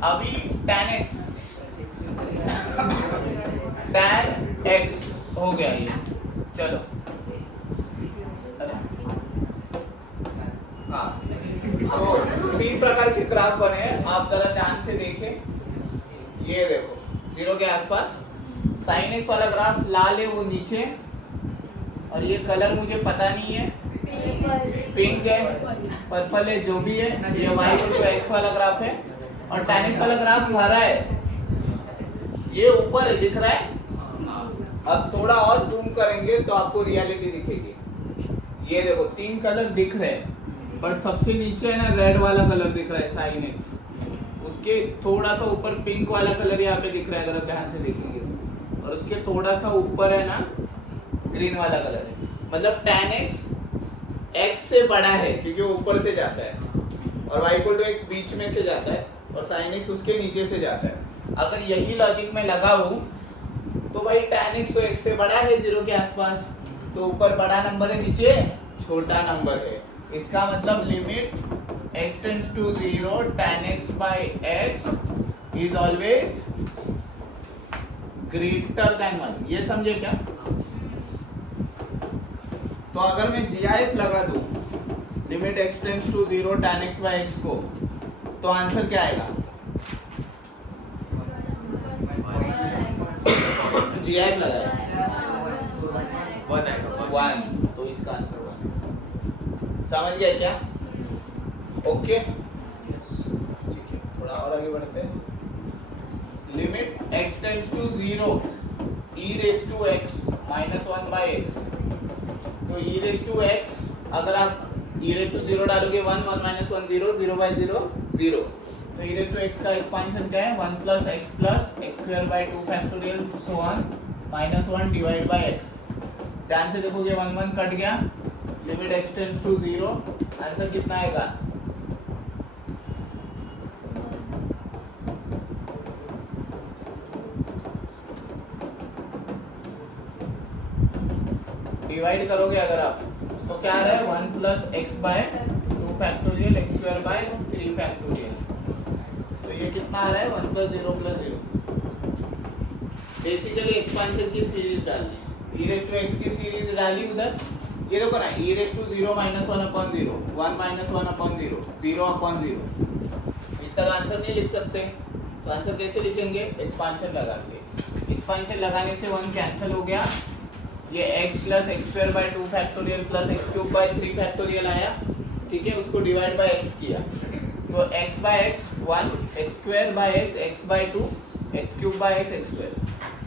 अभी tan x हो गया ये। चलो हाँ, तो 3 प्रकार के ग्राफ बने हैं, आप जरा ध्यान से देखें। ये देखो 0 के आसपास sin x वाला ग्राफ लाल है वो नीचे, और ये कलर मुझे पता नहीं है, पिंक है, पर्पल है, जो भी है, ये y/x वाला ग्राफ है, और tan x वाला ग्राफ हरा है, ये ऊपर है, दिख रहा है। अब थोड़ा और जूम करेंगे तो आपको रियलिटी दिखेगी। ये देखो 3 कलर दिख रहे हैं, बट सबसे नीचे है ना रेड वाला कलर दिख रहा है sin x, उसके थोड़ा सा ऊपर पिंक वाला कलर यहाँ पे दिख रहा है अगर आप ध्यान से देखेंगे, और उसके थोड़ा सा ऊपर है ना ग्रीन वाला कलर है। मतलब tan x x से बड़ा है क्योंकि वो ऊपर से जाता है, और y/x बीच में से जाता है, और sin x उसके नीचे से जाता है। अगर यही लॉजिक में लगाऊं तो भाई tan x तो x से बड़ा है 0 के आसपास, तो ऊपर बड़ा नंबर है, नीचे छोटा नंबर है। इसका मतलब limit x tends to 0 tan x by x is always greater than 1। ये समझे क्या? तो अगर मैं GIF लगा दूं limit x tends to 0 tan x by x को, तो आंसर क्या आएगा? GIF लगाया 1, तो इसका आंसर 1। समझ गया क्या? ओके, यस, ठीक है। थोड़ा और आगे बढ़ते हैं। Limit x tends to 0 e raise to x minus 1 by x, तो e रेज टू x अगर आप e रेज टू 0 डालोगे 1, 1 माइनस 1 0, 0 बाई 0 0, तो e रेज टू x का एक्सपांशन क्या है? 1 plus x square by 2 factorial so on minus 1 divide by x। ध्यान से देखोगे 1 1 कट गया, limit x tends to 0, answer कितना आएगा? डिवाइड करोगे अगर आप तो क्या आ रहा है? 1 plus x by 2 factorial x square by 3 factorial, तो ये कितना आ रहा है? 1 प्लस 0 प्लस 0। बेसिकली एक्सपांशन की सीरीज डालनी है, e रेज टू x की सीरीज डाली उधर, ये देखो ना e raise to 0 minus 1 upon 0, 1 minus 1 upon 0, 0 upon 0। इसका तो आंसर नहीं लिख सकते, तो आंसर कैसे लिखेंगे? एक्सपांशन लगा के। एक्सपांशन लगाने से 1 कैंसिल हो गया, ये x plus x square by 2 factorial plus x cube by 3 factorial आया, ठीक है, उसको डिवाइड बाय x किया, तो x by x 1, x square by x, x by 2, x cube by x, x square,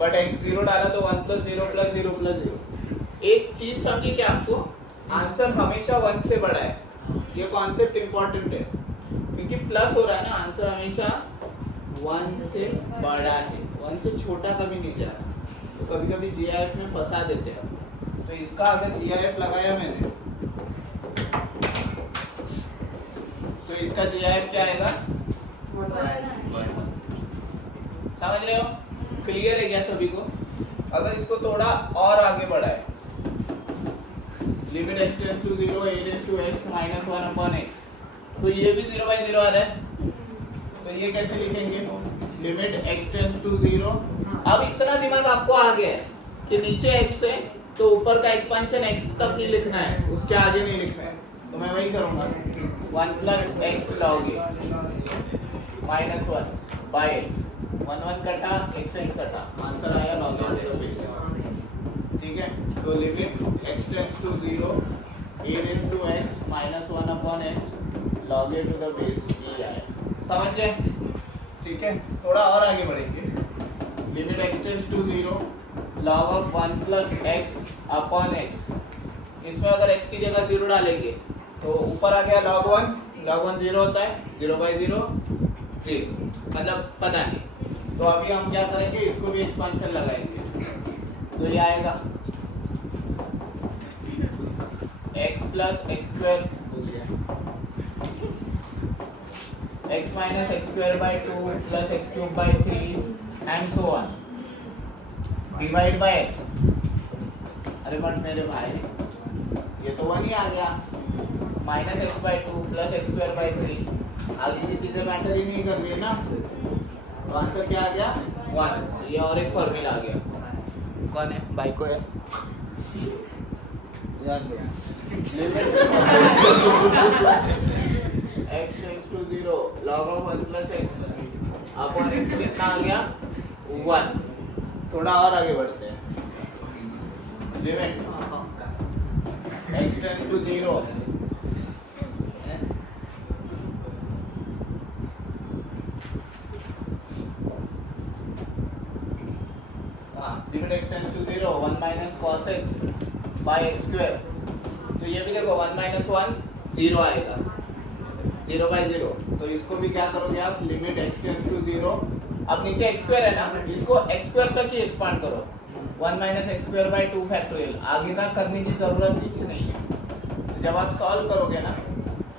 but x 0 डाला तो 1 plus 0 plus 0 plus 0। एक चीज समझिए कि आपको आंसर हमेशा 1 से बड़ा है, ये कॉन्सेप्ट इंपॉर्टेंट है, क्योंकि प्लस हो रहा है ना, आंसर हमेशा 1 से बड़ा है, 1 से छोटा कभी नहीं जा रहा। तो कभी कभी GIF में फंसा देते हैं, तो इसका अगर GIF लगाया मैंने, तो इसका GIF क्या आएगा? समझ रहे हो? क्लियर है क्या सभी को? अगर इसको थोड़ा और आगे बढ़ाए, limit x tends to 0 a raise to x minus 1 upon x, तो ये भी 0 बाई 0 आ रहा है, तो ये कैसे लिखेंगे? Limit x tends to 0। अब इतना दिमाग आपको आ गया है कि नीचे x है तो ऊपर का एक्सपांशन x तक ही लिखना है, उसके आगे नहीं लिखना है, तो मैं वही करूंगा 1 plus x log a minus 1 by x, 1 1 कटा x कटा, आंसर आया log a to the base, ठीक है। तो limit x tends to 0 a raise to x minus 1 upon x log a to the base, ये आया। समझ गए? ठीक है, थोड़ा और आगे बढ़ेंगे। Limit x tends to 0 log of 1 plus x upon x, इसमें अगर x की जगह 0 डालेंगे तो ऊपर आ गया log 1, log 1 0 होता है, 0 बाई 0 0, मतलब पता नहीं। तो अभी हम क्या करेंगे, इसको भी एक्सपांशन लगाएंगे, तो ये आएगा x plus x square x minus x square by 2 plus x cube by 3 and so on divide by x। अरे बट मेरे भाई ये तो 1 ही आ गया, minus x by 2 plus x square by 3 आगे की चीजें मैटर ही नहीं कर रही है ना, तो आंसर क्या आ गया 1। ये और एक फॉर्मूला आ गया, कौन है भाई को है ध्यान दो, limit x tends to 0 log of 1 plus x upon x कितना आ गया 1। थोड़ा और आगे बढ़ते हैं, limit x tends to 0 limit x tends to 0 1 minus cos x by x square। तो ये भी देखो 1 minus 1 0 आएगा, 0 by 0। तो इसको भी क्या करोगे आप, लिमिट x टेंड्स टू 0, अब नीचे x स्क्वायर है ना, इसको x स्क्वायर तक ही एक्सपांड करो, 1 minus x square by 2 factorial, आगे का करने की जरूरत कुछ नहीं है। तो जब आप सॉल्व करोगे ना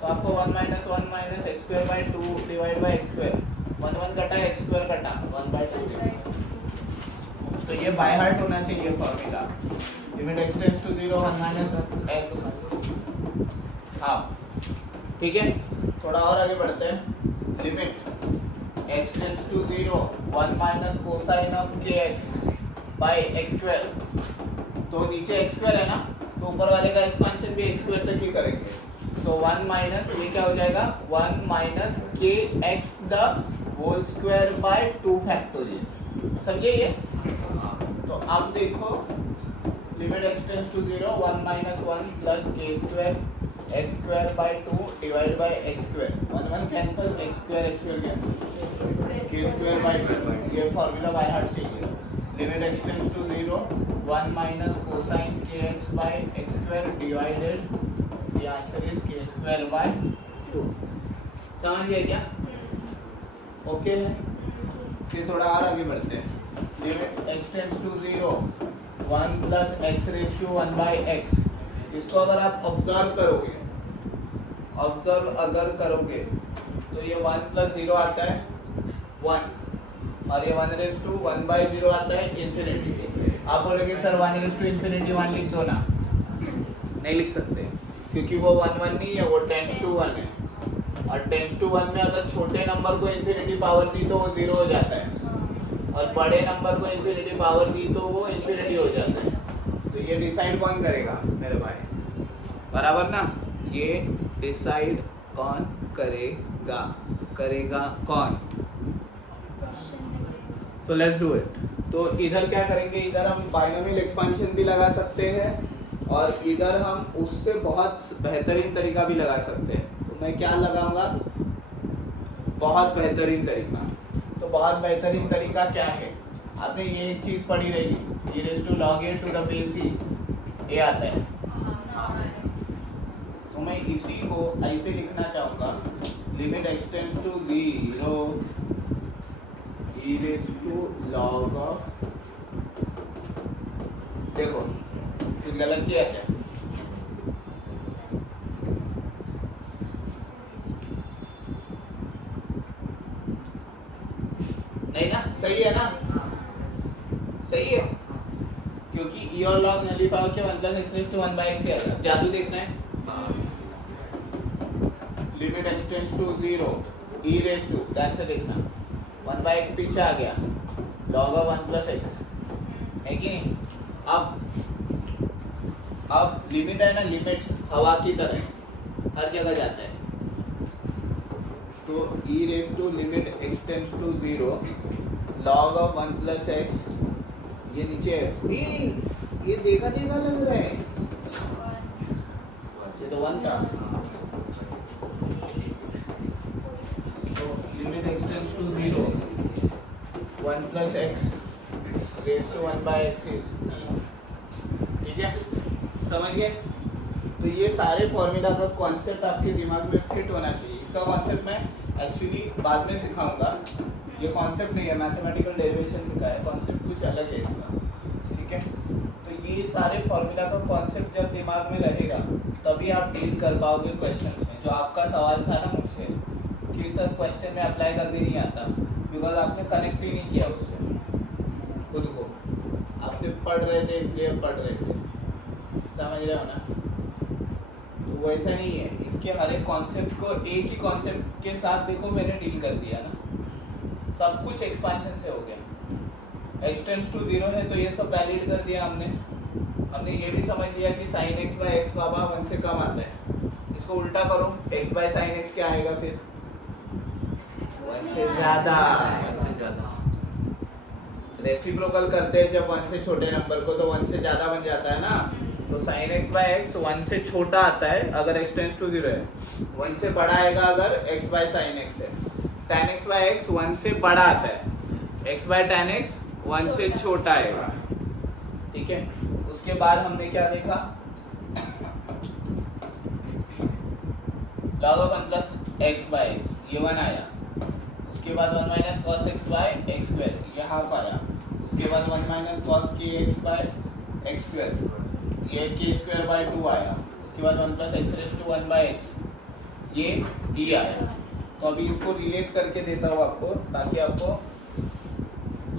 तो आपको 1 minus x square by 2 divide by x square, 1 1 कटा x square कटा 1 by 2 देगा। तो ये बाय हार्ट होना चाहिए formula, limit x tends to 0 1 minus x। हाँ ठीक है, थोड़ा और आगे बढ़ते हैं, limit x tends to 0 1 minus cosine of kx by x square. तो नीचे x स्क्वायर है ना, तो ऊपर वाले का एक्सपेंशन भी x स्क्वायर तक ही करेंगे। सो 1 माइनस ये क्या हो जाएगा 1 minus kx the whole square by 2 factorial, समझे ये। तो अब देखो limit x tends to 0 1 minus 1 plus k square x square by 2 divide by x square, 1 1 cancel, x square cancel, k square by 2। ये फार्मूला बाय हार्ट चाहिए, limit x tends to 0 1 minus cosine kx by x square divided, the answer is k square by 2। समझ गए क्या, okay है। फिर थोड़ा और आगे बढ़ते हैं, limit x tends to 0 1 plus x raise to 1 by x। इसको अगर आप ऑब्जर्व करोगे, ऑब्जर्व अगर करोगे तो ये 1 plus 0 आता है 1, और ये 1 रेज टू 1 by 0 आता है इन्फिनिटी। आप बोलोगे सर 1 रेज टू इन्फिनिटी 1 लिख दो ना, नहीं लिख सकते क्योंकि वो 1 1 नहीं है, वो टेंड्स टू 1 है, और टेंड्स टू 1 में अगर छोटे नंबर को इन्फिनिटी पावर दी तो वो 0 हो जाता है, और बड़े नंबर को इन्फिनिटी पावर दी तो वो इन्फिनिटी हो जाता है। तो ये डिसाइड कौन करेगा मेरे भाई, बराबर ना, ये डिसाइड कौन करेगा, करेगा कौन। So let's do it. तो इधर क्या करेंगे, इधर हम बाइनोमियल एक्सपेंशन भी लगा सकते हैं, और इधर हम उससे बहुत बेहतरीन तरीका भी लगा सकते हैं। तो मैं क्या लगाऊंगा, बहुत बेहतरीन तरीका। तो बहुत बेहतरीन तरीका क्या है, आपने ये एक चीज़ पढ़ी रहेगी, e raised to log a to the base e, ये आता है। तो मैं इसी को ऐसे लिखना चाहूँगा, limit x tends to 0 e raised to log of, देखो कुछ गलत किया क्या, नहीं ना, सही है ना, सही है, क्योंकि e और log नलीफाई के 1 plus x raised to 1 by x ही आएगा। जादू देखना है, limit x tends to 0 e raised to, that's it, देखना 1 by x पीछे आ गया, log of 1 plus x है कि नहीं। अब लिमिट है ना, लिमिट हवा की तरह हर जगह जाता है। तो e raised to limit x tends to 0 log of 1 plus x, ये नीचे ये देखा लग रहा है, ये तो 1 था। तो limit x tends to 0 1 plus x raised to 1 by x is, ठीक है, समझ गए। तो ये सारे फॉर्मूला का कॉन्सेप्ट आपके दिमाग में फिट होना चाहिए। इसका कॉन्सेप्ट मैं एक्चुअली बाद में सिखाऊंगा, ये कॉन्सेप्ट नहीं है, मैथमेटिकल डेरिवेशन सिखाया है, कॉन्सेप्ट कुछ अलग है इसका, ठीक है। तो ये सारे फॉर्मूला का कॉन्सेप्ट जब दिमाग में रहेगा तभी आप डील कर पाओगे क्वेश्चंस में। जो आपका सवाल था ना मुझसे कि सर क्वेश्चन में अप्लाई करने नहीं आता, बिकॉज आपने कनेक्ट ही नहीं किया उससे खुद को, आप सिर्फ पढ़ रहे थे इसलिए पढ़ रहे थे, समझ रहे हो ना। तो वैसा नहीं है, इसके हर एक कॉन्सेप्ट को एक ही कॉन्सेप्ट के साथ देखो मैंने डील कर दिया ना, सब कुछ एक्सपांशन से हो गया। x टेंड्स टू 0 है तो ये सब वैलिड कर दिया हमने ये भी समझ लिया कि sin x बाय x बाबा 1 से कम आता है। इसको उल्टा करो, x बाय sin x क्या आएगा फिर 1 से ज़्यादा। रेसिप्रोकल करते हैं जब 1 से छोटे नंबर को तो 1 से ज़्यादा बन जाता है ना, तो sin x बाय x 1 से छोटा आता है अगर x टेंड्स टू 0 है, 1 से बड़ा आएगा अगर x बाय sin x है। tan x बाय x 1 से बड़ा आता है, x बाय tan x 1 से छोटा आएगा, ठीक है। उसके बाद हमने क्या देखा, log of 1 plus x by x ये 1 आया। उसके बाद 1 minus cos x by x square ये हाफ आया। उसके बाद 1 minus cos k x by x square ये k स्क्वायर बाय 2 आया। उसके बाद 1 plus x raise to 1 by x ये d आया। तो अभी इसको रिलेट करके देता हूँ आपको ताकि आपको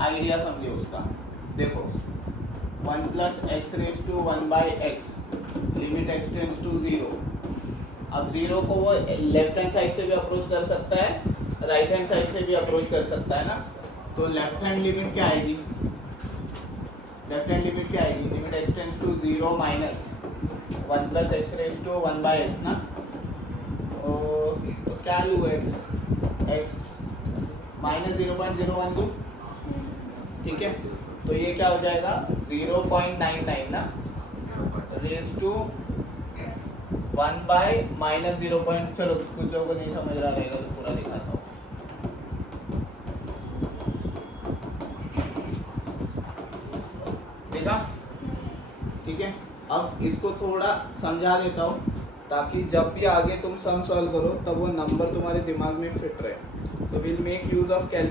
आइडिया समझे उसका। देखो 1 plus X raise to 1 by X limit X tends to 0। अब 0 को वो लेफ्ट हैंड साइड से भी अप्रोच कर सकता है, राइट हैंड साइड से भी अप्रोच कर सकता है ना। तो लेफ्ट हैंड लिमिट क्या आएगी, लेफ्ट हैंड लिमिट क्या आएगी, limit X tends to 0 minus 1 plus X raise to 1 by X ना। तो क्या लूँ एक्स माइनस 0.01 लूँ, ठीक है। तो ये क्या हो जाएगा 0.99 ना रेज़ टू 1 बाय माइनस 0. चलो कुछ लोगों को नहीं समझ रहा रहेगा तो पूरा दिखाता हूँ। देखा, ठीक है। अब इसको थोड़ा समझा देता हूँ ताकि जब भी आगे तुम सम सॉल्व करो तब वो नंबर तुम्हारे दिमाग में फिट रहे। So will make use of calculator.